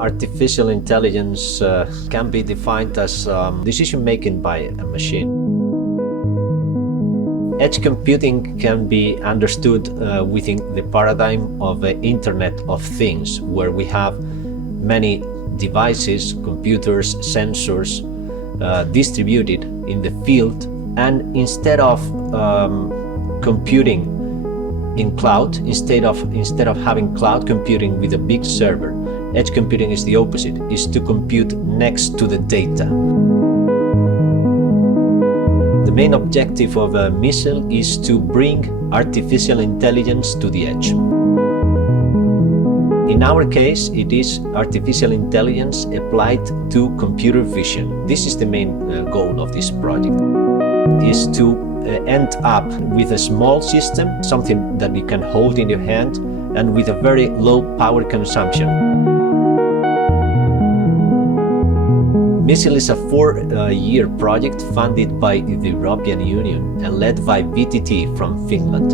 Artificial intelligence can be defined as decision making by a machine. Edge computing can be understood within the paradigm of the Internet of Things, where we have many devices, computers, sensors distributed in the field, and instead of computing in cloud, instead of having cloud computing with a big server, edge computing is the opposite, is to compute next to the data. The main objective of MISEL is to bring artificial intelligence to the edge. In our case, it is artificial intelligence applied to computer vision. This is the main goal of this project, is to end up with a small system, something that you can hold in your hand, and with a very low power consumption. MISEL is a 4-year project funded by the European Union and led by VTT from Finland.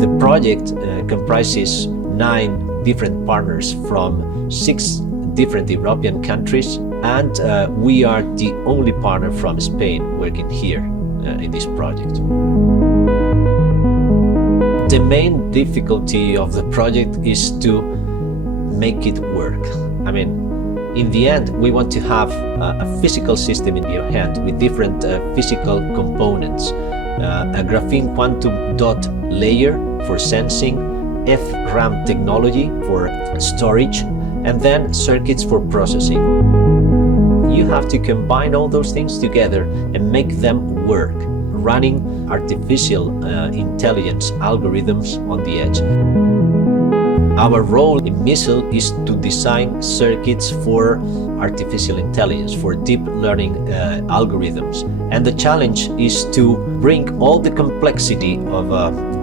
The project comprises 9 different partners from 6 different European countries, and we are the only partner from Spain working here in this project. The main difficulty of the project is to make it work. I mean, in the end, we want to have a physical system in your hand with different physical components. A graphene quantum dot layer for sensing, FRAM technology for storage, and then circuits for processing. You have to combine all those things together and make them work, running artificial intelligence algorithms on the edge. Our role in MISEL is to design circuits for artificial intelligence, for deep learning algorithms. And the challenge is to bring all the complexity of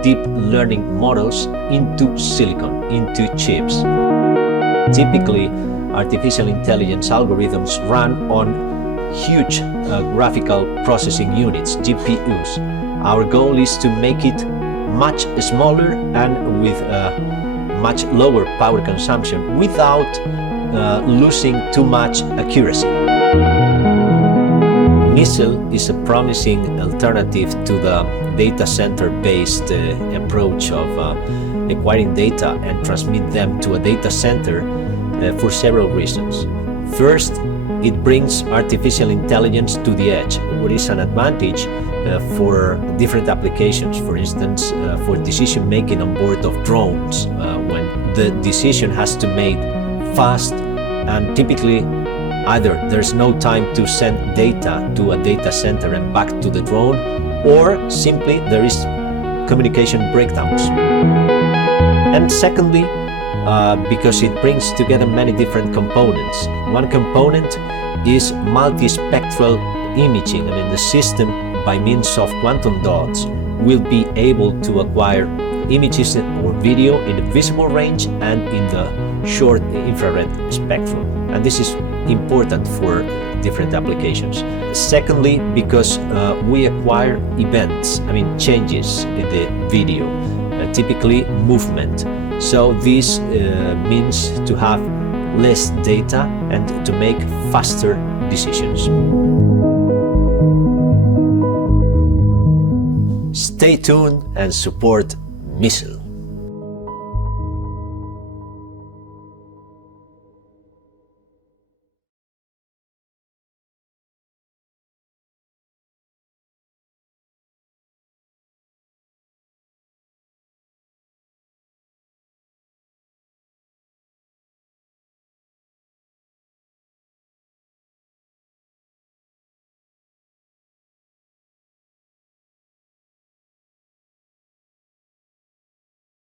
deep learning models into silicon, into chips. Typically, artificial intelligence algorithms run on huge graphical processing units, GPUs. Our goal is to make it much smaller and with much lower power consumption without losing too much accuracy. MISEL is a promising alternative to the data center-based approach of acquiring data and transmit them to a data center for several reasons. First, it brings artificial intelligence to the edge, what is an advantage for different applications. For instance, for decision making on board of drones, when the decision has to be made fast, and typically either there's no time to send data to a data center and back to the drone, or simply there is communication breakdowns. And secondly, because it brings together many different components. One component is multispectral imaging. I mean, the system, by means of quantum dots, will be able to acquire images or video in the visible range and in the short infrared spectrum. And this is important for different applications. Secondly, because we acquire events, I mean changes in the video, typically movement. So this means to have less data and to make faster decisions. Stay tuned and support MISEL.